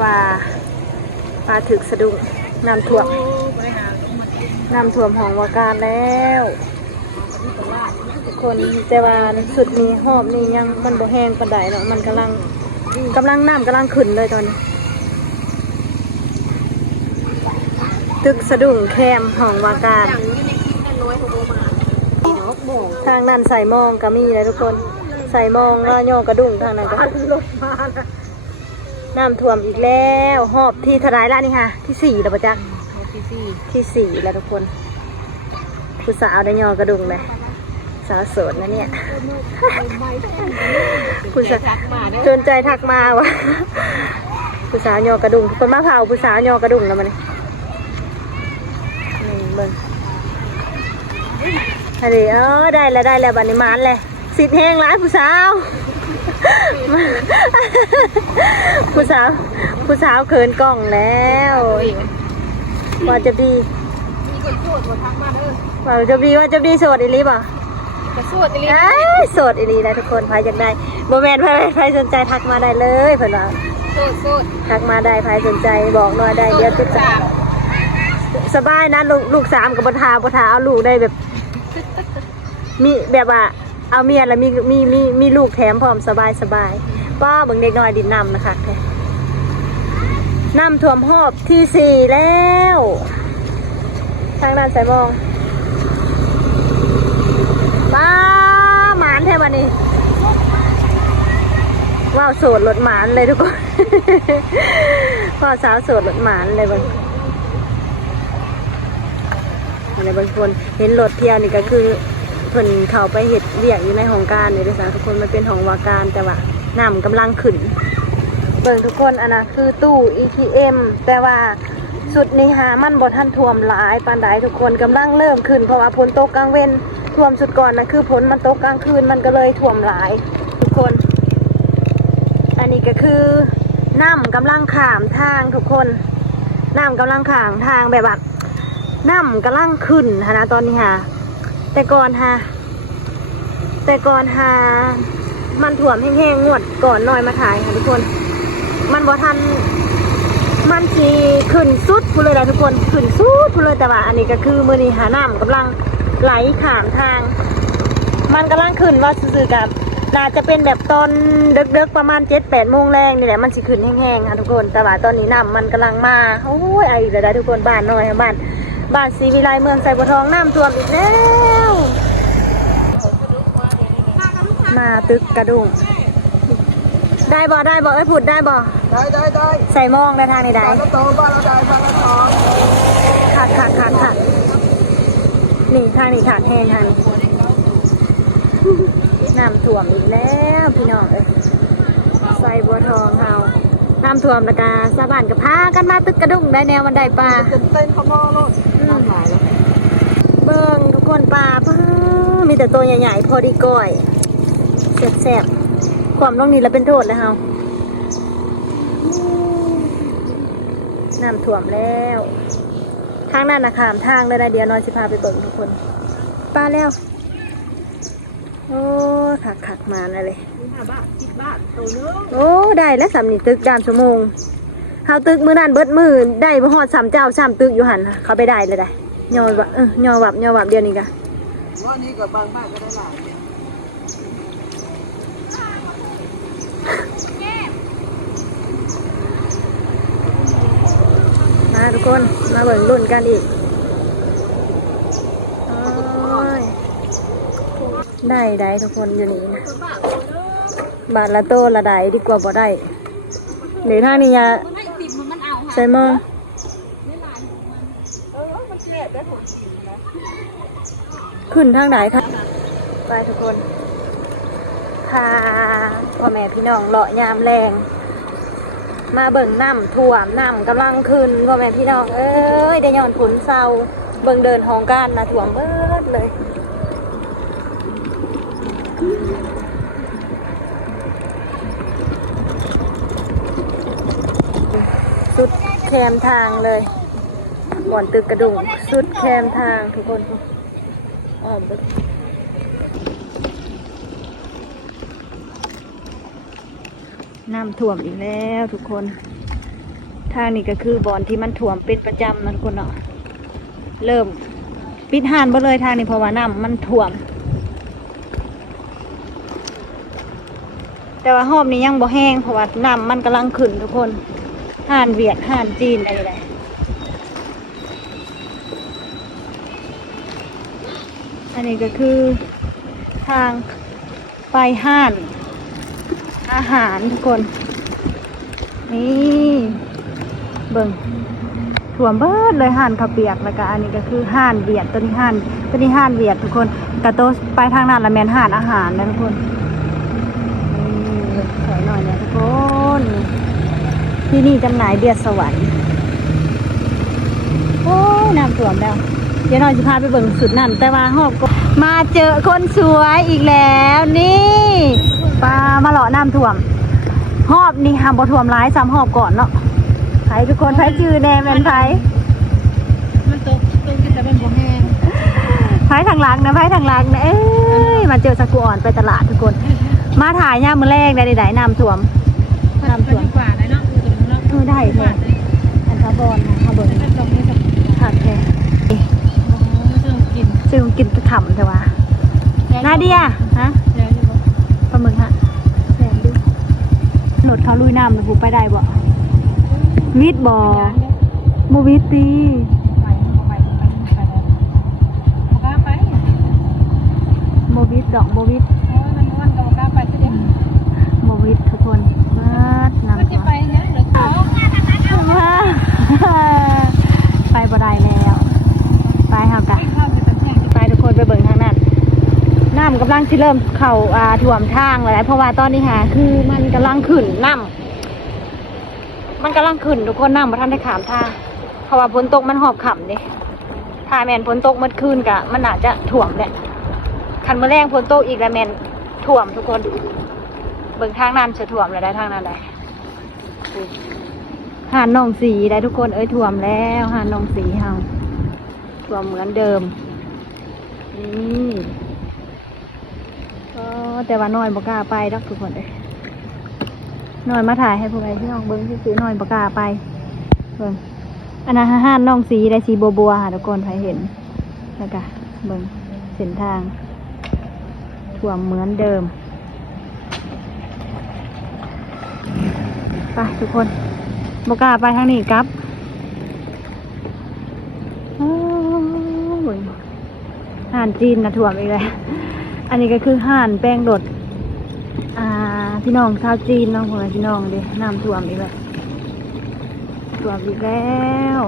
ปลาถึกสะดุ้งน้ำท่วมห้องวาการแล้วทุกคนแต่ว่าสุดนี้หอบนี่ยังมันบ่แห้งปานใดเนาะมันกำลังน้ำกำลังขึ้นเลยตอนนี้ตึกสะดุ้งแคมห้องวาการทางนั้นใส่มองก็มีเลยทุกคนใส่มองแล้วโยกกระดุ้งทางนั้นก็น้ำท่วมอีกแล้วหอบที่ทลายละนี่ค่ะที่4แล้วปะจ๊ะที่4แล้วทุกคนผู้สาวได้โยกกระดุ้งเลยสาวโสดนะเนี่ยผู้สาวจนใจทักมาวะผู้สาวโยกกระดุ้งคนมาเผาผู้สาวโยกกระดุ้งแล้วมันเบิ่งอะไรได้แล้วบัดนี้มานเลยสิทธิ์แห้งร้ายผู้สาวผู้สาวเขินกล้องแล้วว่าจะดีว่าจะดีโสดอีลีป่ะโสดอีลีได้ทุกคนใครอยากได้โมเมนต์ใครสนใจทักมาได้เลยเพื่อนว่าทักมาได้ใครสนใจบอกหน่อยได้เดี๋ยวจะสบายนะลูก3กับบทาเอาลูกได้แบบมีแบบว่าเอาเมียแล้วมีลูกแถมพร้อมสบายป้าเบิ่งเด็กน้อยดินน้ำนะคะน้ำท่วมหอบที่4แล้วทางด้านสายมองป้าหมานแท้วันนี้ว้าวโสดรถหมานเลยทุกคนพ่อสาวโสดรถหมานเลยบางคนเห็นรถเที่ยวนี่ก็คือเพิ่นเข้าไปเฮ็ดเวียกอยู่ในห้องการนี่ด้วยซ้ำทุกคนมันเป็นห้องว่าการแต่ว่าน้ำกำลังขึ้นเบิ่งทุกคนอันน่ะคือตู้ ATM แต่ว่าสุดนี้หามันบ่ทันท่วมหลายปานใดทุกคนกำลังเริ่มขึ้นเพราะว่าฝนตกกลางเว้นท่วมสุดก่อนนะคือฝนมันตกกลางคืนมันก็เลยท่วมหลายทุกคนอันนี้ก็คือน้ำกำลังข้ามทางทุกคนน้ำกำลังข้ามทางแบบว่าน้ำกำลังขึ้นนะตอนนี้ค่ะแต่ก่อนมันถ่วมแห้งๆงวดก่อนหน่อยมาถ่ายค่ะทุกคนมันบ่ทันมันสีขึ้นสุดพูดเลยนะทุกคนขึ้นสุดพูดเลยแต่ว่าอันนี้ก็คือมือนี้หาน้ำกำลังไหลข้ามทางมันกำลังขึ้นว่าซื่อๆกับน่าจะเป็นแบบตอนดึกๆประมาณ7-8 โมงแรงนี่แหละมันสิขึ้นแห้งๆค่ะทุกคนแต่ว่าตอนนี้น้ำมันกำลังมาโอ้ยไอ้เดี๋ยวได้ทุกคนบ้านน้อยบ้านศรีวิไลเมืองไซบัวทองน้ำท่วมอีกแล้วมาตึกกระดุ่งได้บ่เอ้ยพูดได้บ่ได้ใส่มองได้ทางไหนได้บ้านเราได้บ้านเราท้องขาดนี่ทางนี้ขาดแห้งทางนี้น้ำท่วมอีกแล้วพี่น้องเอ้ยไซบัวทองเฮาน้ำท่วมแล้วก็ชาวบ้านก็พากันมาตึกกระดุ่งได้แนวมันได้ปลาเต้นขมอรถเบิ่งทุกคนปลามีแต่ตัวใหญ่ๆพอดีก้อยแซ่บความตรงนี้แล้วเป็นโทษแล้วเฮาน้ำท่วมแล้วทางนั้นนะขามทางเลยนะเดี๋ยวน้อยสิพาไปเบิ่งทุกคนปลาแล้วโอ้ขักมาอะไรโอ้ได้แล้ว3 นี่ตึก3 ชั่วโมงเฮาตึกมื้อนั้นเบิดมื้อได้บ่ฮอด3 เจ้า3 ตึกอยู่หั่นเขาไปได้เลยได้ยอวับยอวับเดี๋ยวนี้กะว่านี้ก็บางมากก็ได้หลายมาทุกคนมาเบิ่งรุ่นกันอีกได้ทุกคนอยู่นี่นะบาทละโตละได้ดีกว่าบ่ได้เดี๋ยวทางนี้ยาใส่มองขึ้นทางไหนครับไปทุกคนพาพ่อแม่พี่น้องเลาะยามแรงมาเบิ่งน้ำท่วมน้ำกำลังขึ้นพ่อแม่พี่น้องเอ้ยได้ย้อนฝนเศร้าเบิ่งเดินห้องการนะท่วมเบิดเลยสุดแคมทางเลยบ่อนตึกกระดุ่งสุดแคมทางทุกคนอ้อมไปน้ำท่วมอีกแล้วทุกคน ทางนี้ก็คือบอนที่มันถ่วมเป็นประจำนะทุกคนเนาะเริ่มปิดห่านไปเลยทางนี้เพราะว่าน้ำมันถ่วม แต่ว่าหอบนี้ยังบ่แห้งเพราะว่าน้ำมันกำลังขึ้นทุกคนห่านเวียดห่านจีนอะไรอันนี้ก็คือทางไปห้านอาหารทุกคนนี่เบิ่งถ่วมเบิดเลยห่านข้าวเปียกแล้วก็อันนี้ก็คือห่านเวียดตัวนี้ห่านเวียดทุกคนกระโตไปทางนั้นละแมนห่านอาหารนะทุกคนนี่ถอยหน่อยนะทุกคนที่นี่จำหน่ายเบียร์สวรรค์โอ้ยน้ำท่วมแล้วเดี๋ยวหน่อยจะพาไปเบิ่งสุดนั่นแต่ว่าหอบก็มาเจอคนสวยอีกแล้วนี่ปลามาหล่อน้ำท่วมหอบนี่ห้ามบ่ท่วมร้ายซ้ำหอบก่อนเนาะไผทุกคนไผจือแนมเป็นไผมันตกกินแต่เป็นบ่แห้งไผทางหลังนะไผทางหลังนะเอ้ยมาเจอสกุอ่อนไปตลาดทุกคนมาถ่ายย่ามมื้อแรกได้น้ำท่วมกว่าได้เนาะได้แท้อันทบอนค่ะเบิ่งผักแท้ซื้อกินถ่ำแต่ว่านาเดียฮะปลาหมึกฮะแสนดูหนุดเขาลุยน้ำมันผูไปได้บ่วิทย์บ่โมวิทตีโมวิทดอกโมวิทโมวิททุกคนมาน้ำไปเนี่ยหรือเขาไปบ่ได้แล้วไปหากันไปทุกคนไปเบิ่งทางนั้นน้ำกำลังที่เริ่มเข่าถ่วมทางเลยเพราะว่าตอนนี้หาคือมันกำลังขึ้นน้ำมันกำลังขึ้นทุกคนน้ำมาท่านได้ขามทางเพราะว่าฝนตกมันหอบขำดิถ้าแมนฝนตกเมื่อคืนกะมันอาจจะถ่วมเนี่ยคันเมื่อแรงฝนตกอีกแล้วแมนถ่วมทุกคนเบิ่งทางนั้นจะถ่วมเลยได้ทางนั้นได้หาดนองสีได้ทุกคนถ่วมแล้วหาดนองสีเฮาถ่วมเหมือนเดิมนี่ก็แต่ว่าน้อยบ่กล้าไปดอกทุกคนเลยน้อยมาถ่ายให้พวกไอ้พี่น้องเบิ้งซื้อน้อยบ่กล้าไปเบิ้งอันนั้นห้านน้องสีได้สีบัวค่ะทุกคนใครเห็นแล้วก็เบิ้งเส้นทางถ่วมเหมือนเดิมไปทุกคนบ่กล้าไปทางนี้ครับห่านจีนนะถ่วมอีกเลยอันนี้ก็คือห่านแป้งดดพี่น้องชาวจีนน้องของพี่น้องดิน้ำท่วมอีกแล้วท่วมอีกแล้ว